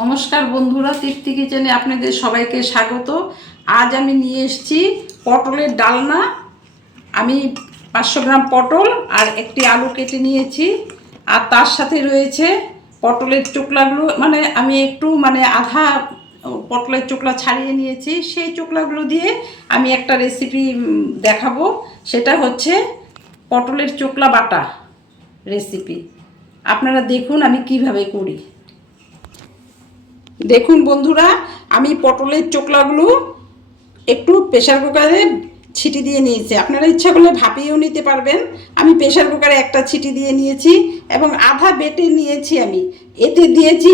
নমস্কার বন্ধুরা, তৃপ্তি কিচেনে আপনাদের সবাইকে স্বাগত। আজ আমি নিয়ে এসেছি পটলের ডালনা। আমি 500 গ্রাম পটল আর একটি আলু কেটে নিয়েছি, আর তার সাথে রয়েছে পটলের চোকলাগুলো, আমি একটু আধা পটলের চোকলা ছাড়িয়ে নিয়েছি। সেই চোকলাগুলো দিয়ে আমি একটা রেসিপি দেখাবো। সেটা হচ্ছে পটলের চোকলা বাটা রেসিপি। আপনারা দেখুন আমি কিভাবে করি। দেখুন বন্ধুরা, আমি পটলের চোকলাগুলো একটু প্রেশার কুকারে ছিটি দিয়ে নিয়েছি। আপনারা ইচ্ছা করলে ভাপিয়েও নিতে পারবেন। আমি প্রেশার কুকারে একটা ছিটি দিয়ে নিয়েছি এবং আধা বেটে নিয়েছি। আমি এতে দিয়েছি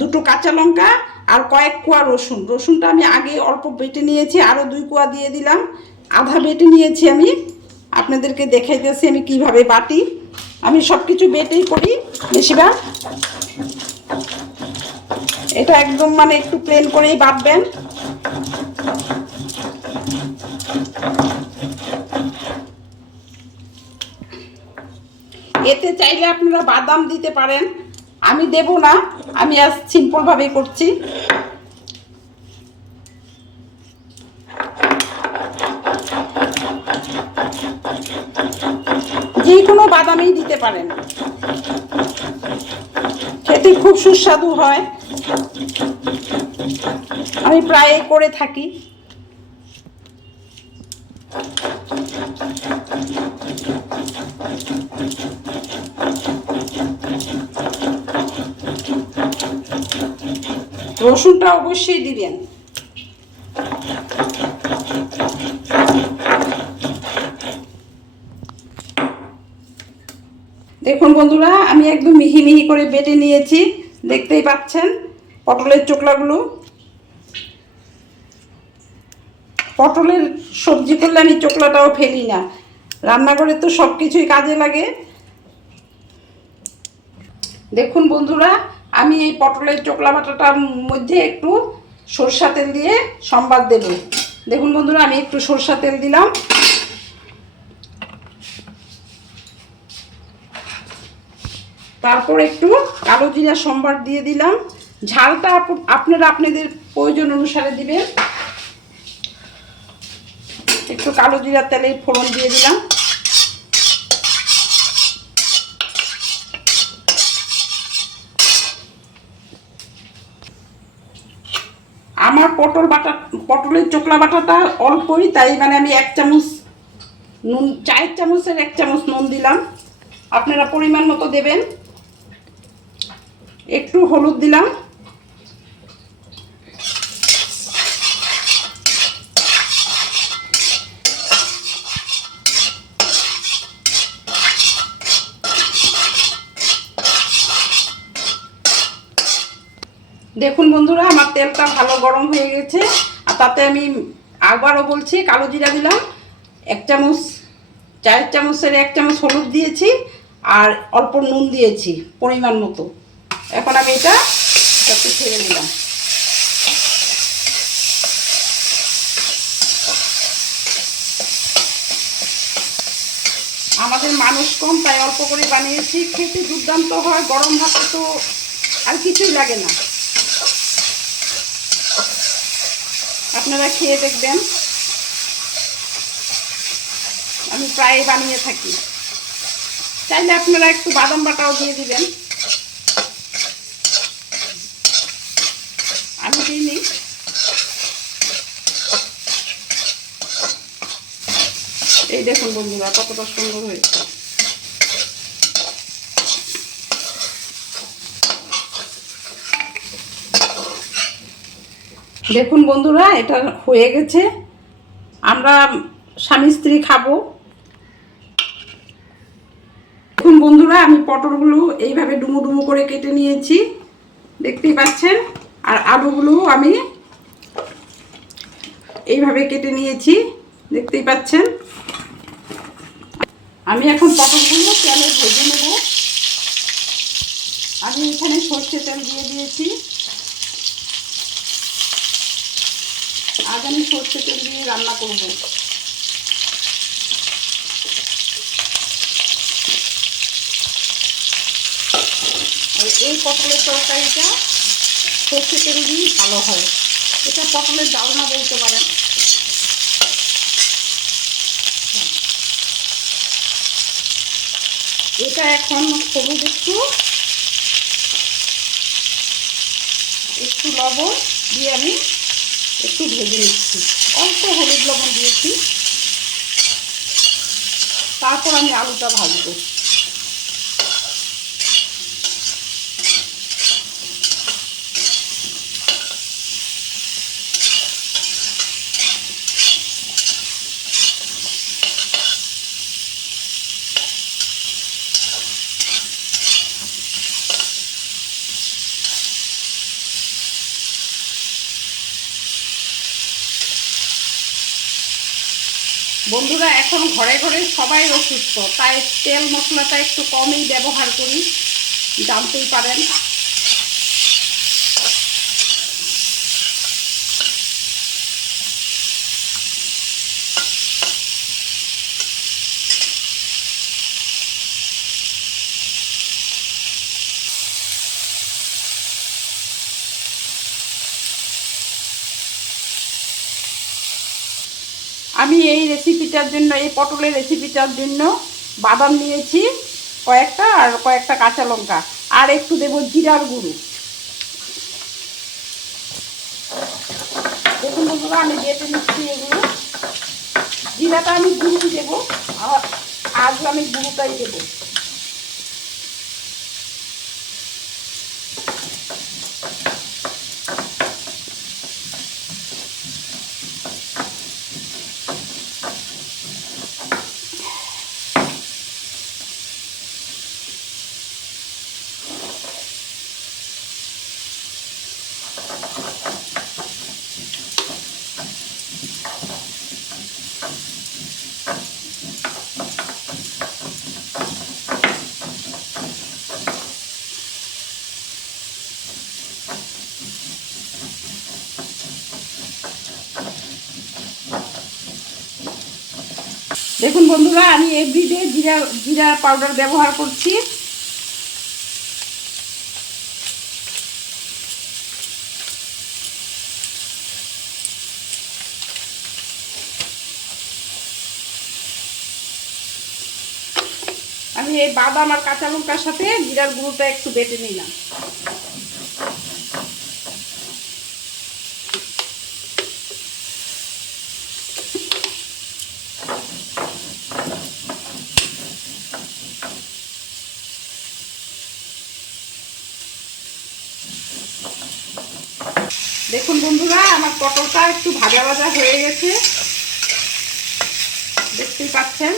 দুটো কাঁচা লঙ্কা আর কয়েক কোয়া রসুন। রসুনটা আমি আগে অল্প বেটে নিয়েছি, আরও 2 কোয়া দিয়ে দিলাম। আধা বেটে নিয়েছি। আমি আপনাদেরকে দেখাইতেছি আমি কিভাবে বাটি। আমি সব কিছু বেটেই করি বেশিরভাগ। এটা একদম একটু প্লেন করেই বাটবেন। এতে চাইলে আপনারা বাদাম দিতে পারেন, আমি দেব না। আমি আজ সিম্পল ভাবে করছি। যে কোনো বাদামই দিতে পারেন, খেতে খুব সুস্বাদু হয়। আমি প্রায় করে থাকি। রসুনটা অবশ্যই দিবেন। দেখুন বন্ধুরা, আমি একদম মিহি মিহি করে বেটে নিয়েছি, দেখতেই পাচ্ছেন পটলের চোকলাগুলো। পটলের সবজি করলে আমি চোকলাটাও ফেলি না, রান্নাঘরে তো সব কিছুই কাজে লাগে। দেখুন বন্ধুরা, আমি এই পটলের চোকলা বাটাটার মধ্যে একটু সরষা তেল দিয়ে সম্বাদ দেব। দেখুন বন্ধুরা, আমি একটু সরষা তেল দিলাম। তারপর একটু কালো জিরা সম্বাদ দিয়ে দিলাম। ঝালটা আপনারা আপনাদের প্রয়োজন অনুসারে দিবেন। একটু কালো জিরা তেলে ফোড়ন দিয়ে দিলাম। আমার পটলের চোকলা বাটাটা অল্পই, তাই আমি 1 চামচ নুন, 4 চামচের 1 চামচ নুন দিলাম। আপনারা পরিমাণ মতো দেবেন। একটু হলুদ দিলাম। দেখুন বন্ধুরা, আমার তেলটা ভালো গরম হয়ে গেছে। আর তাতে আমি আবারও বলছি, কালো জিরা দিলাম 1 চামচ, 4 চামচের 1 চামচ হলুদ দিয়েছি, আর অল্প নুন দিয়েছি পরিমাণ মতো। এখন আমি এটা একটু ছেড়ে দিলাম। আমাদের মানুষ কম, তাই অল্প করে বানিয়েছি। খেতে দুর্দান্ত হয়, গরম ভাতে তো আর কিছুই লাগে না। আপনারা খেয়ে দেখবেন, আমি প্রায় বানিয়ে থাকি। চাইলে আপনারা একটু বাদাম বাটাও দিয়ে দিবেন, আমি দিইনি। এই দেখুন বন্ধুরা, কতটা সুন্দর হয়েছে। দেখুন বন্ধুরা, এটা হয়ে গেছে। আমরা স্বামী স্ত্রী খাবো। দেখুন বন্ধুরা, আমি পটলগুলো এইভাবে ডুমো ডুমো করে কেটে নিয়েছি, দেখতেই পাচ্ছেন। আর আলুগুলো আমি এইভাবে কেটে নিয়েছি, দেখতেই পাচ্ছেন। আমি এখন পটলগুলো তেলে ভেজে নেব। আমি এখানে সর্ষে তেল দিয়ে দিয়েছি। আজ আমি সর্ষে তেল দিয়ে রান্না করব। এই পটলের তরকারিটা সর্ষে তেল দিয়ে ভালো হয়। এটা পটলের ডালনা বলতে পারেন। এটা এখন হলুদ একটু লবণ দিয়ে আমি একটু ভেজে নিচ্ছি। অল্প হলুদ লবণ দিয়েছি, তারপর আমি আলুটা ভাজবো। বন্ধুরা, এখন ঘরে ঘরে সবাই অসুস্থ, তাই তেল মশলাটা একটু কমই ব্যবহার করি, জানতেই পারেন। আমি এই রেসিপিটার জন্য, এই পটলের রেসিপিটার জন্য বাদাম নিয়েছি কয়েকটা, আর কয়েকটা কাঁচা লঙ্কা, আর একটু দেব জিরার গুঁড়ো। দেখুন বন্ধুরা, আমি বেটে নিচ্ছি এগুলো। জিরাটা আমি গুঁড়োই দেবো, আর আজ আমি গুঁড়োটাই দেবো। দেখুন বন্ধুরা, আমি এভরিডে জিরা পাউডার ব্যবহার করছি। আমি এই বাদাম আর কাঁচা লঙ্কার সাথে জিরার গুঁড়োটা একটু বেটে নিলাম। দেখুন বন্ধুরা, আমার পটলটা একটু ভাজা ভাজা হয়ে গেছে, দেখতেই পাচ্ছেন।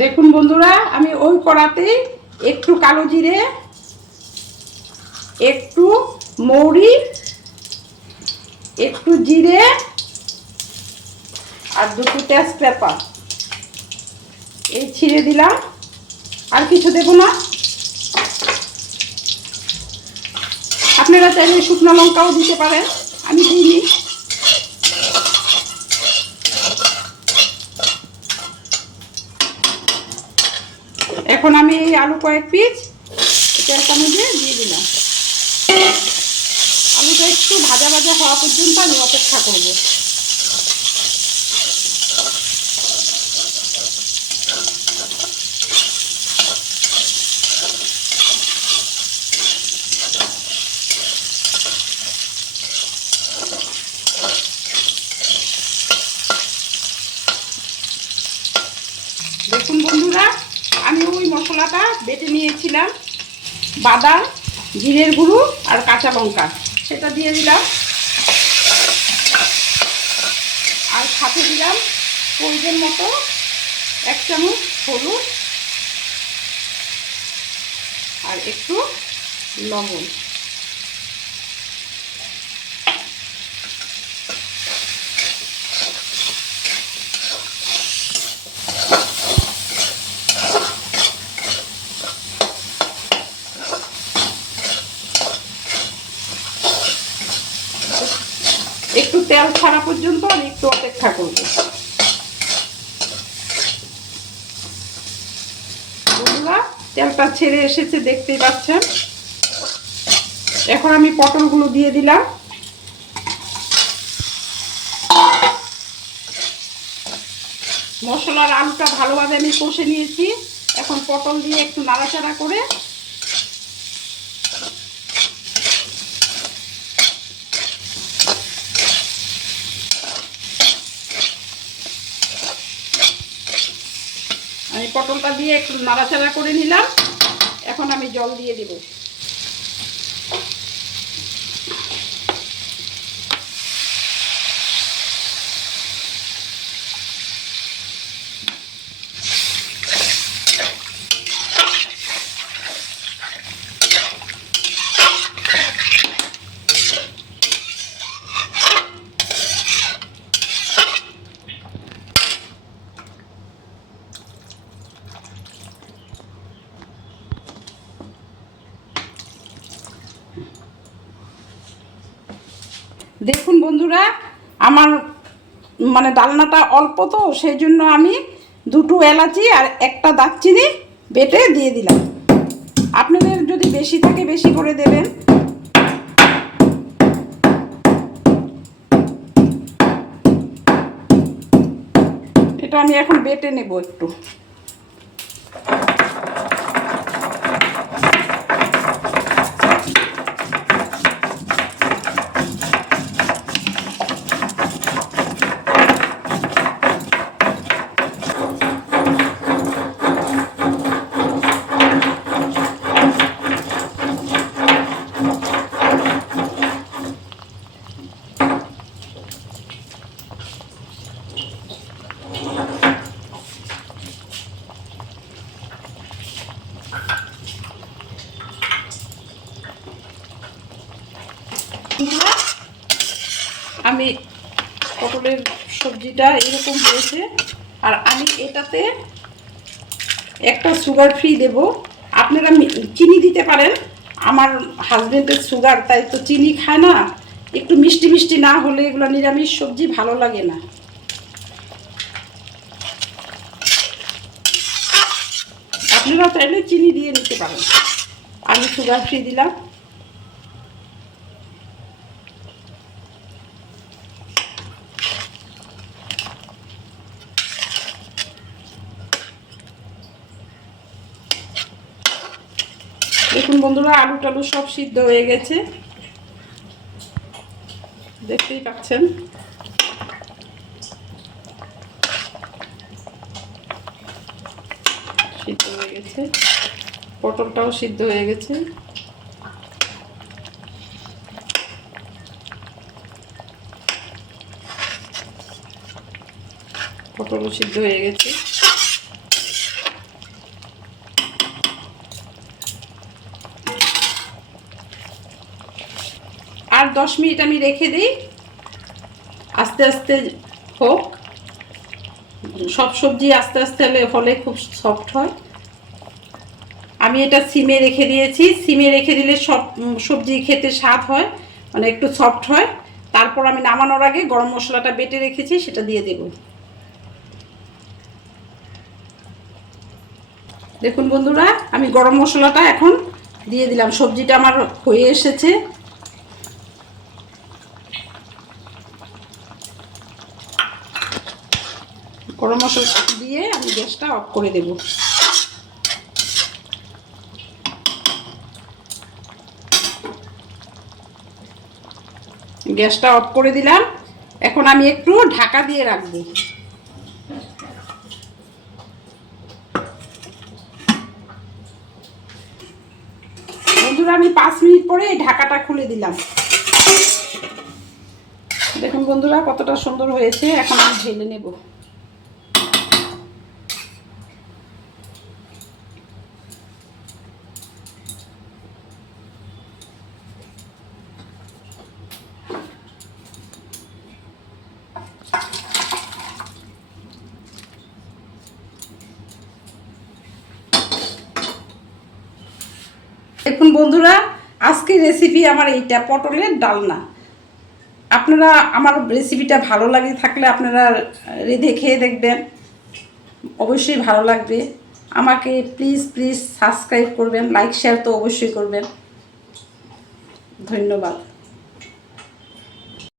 দেখুন বন্ধুরা, আমি ওই কড়াতেই একটু কালো জিরে, একটু মৌরি, একটু জিরে আর দুটো তেজপাতা এই ছিঁড়ে দিলাম। আর কিছু দেব না। আপনারা চাইলে শুকনো লঙ্কাও দিতে পারেন, আমি দিইনি। এখন আমি এই আলু কয়েক পিস তেল চামচে দিয়ে দিলাম। আলুটা একটু ভাজা ভাজা হওয়া পর্যন্ত আমি অপেক্ষা করব। দেখুন বন্ধুরা, আমি ওই মশলাটা বেটে নিয়েছিলাম, বাদাম, জিরের গুঁড়ো আর কাঁচা লঙ্কা, সেটা দিয়ে দিলাম। আর সাথে দিলাম প্রয়োজন মতো 1 চামচ হলুদ আর একটু লবণ। একটু তেল ছাড়া পর্যন্ত আমি একটু অপেক্ষা করব। বন্ধুরা তেলটা ছেড়ে এসেছে, দেখতেই পাচ্ছেন। এখন আমি পটলগুলো দিয়ে দিলাম। মশলার আলুটা ভালোভাবে আমি কষে নিয়েছি। এখন পটল দিয়ে একটু নাড়াচাড়া করে আমি পটলটা দিয়ে একটু নাড়াচাড়া করে নিলাম। এখন আমি জল দিয়ে দেব। দেখুন বন্ধুরা, আমার ডালনাটা অল্প, তো সেই জন্য আমি 2টো এলাচি আর একটা দারচিনি বেটে দিয়ে দিলাম। আপনাদের যদি বেশি থাকে বেশি করে দেবেন। এটা আমি এখন বেটে নেব একটু। আমি পটলের সবজিটা এরকম হয়েছে, আর আমি এটাতে একটা সুগার ফ্রি দেব। আপনারা চিনি দিতে পারেন। আমার হাজবেন্ডের সুগার, তাই তো চিনি খায় না। একটু মিষ্টি মিষ্টি না হলে এগুলো নিরামিষ সবজি ভালো লাগে না। আপনারা চাইলে চিনি দিয়ে নিতে পারেন। আমি সুগার ফ্রি দিলাম। দেখুন বন্ধুরা, আলু টালু সব সিদ্ধ হয়ে গেছে, দেখতেই পাচ্ছেন। সিদ্ধ হয়ে গেছে, পটলটাও সিদ্ধ হয়ে গেছে। পটলও সিদ্ধ হয়ে গেছে। আর 10 মিনিট আমি রেখে দিই, আস্তে আস্তে হোক। সব সবজি আস্তে আস্তে হলে খুব সফট হয়। আমি এটা সিমে রেখে দিয়েছি। সিমে রেখে দিলে সব সবজি খেতে স্বাদ হয়, একটু সফট হয়। তারপর আমি নামানোর আগে গরম মশলাটা বেটে রেখেছি, সেটা দিয়ে দেব। দেখুন বন্ধুরা, আমি গরম মশলাটা এখন দিয়ে দিলাম। সবজিটা আমার হয়ে এসেছে। গরম মশলা দিয়ে আমি গ্যাসটা অফ করে দেব। গ্যাসটা অফ করে দিলাম। এখন আমি একটু ঢাকা দিয়ে রাখবো। বন্ধুরা, আমি 5 মিনিট পরে এই ঢাকাটা খুলে দিলাম। দেখুন বন্ধুরা, কতটা সুন্দর হয়েছে। এখন আমি ঢেলে নেব। দেখুন বন্ধুরা, আজকের রেসিপি আমার এইটা, পটলের ডালনা। আপনারা আমার রেসিপিটা ভালো লাগে থাকলে আপনারা রেঁধে খেয়ে দেখবেন, অবশ্যই ভালো লাগবে। আমাকে প্লিজ প্লিজ সাবস্ক্রাইব করবেন, লাইক শেয়ার তো অবশ্যই করবেন। ধন্যবাদ।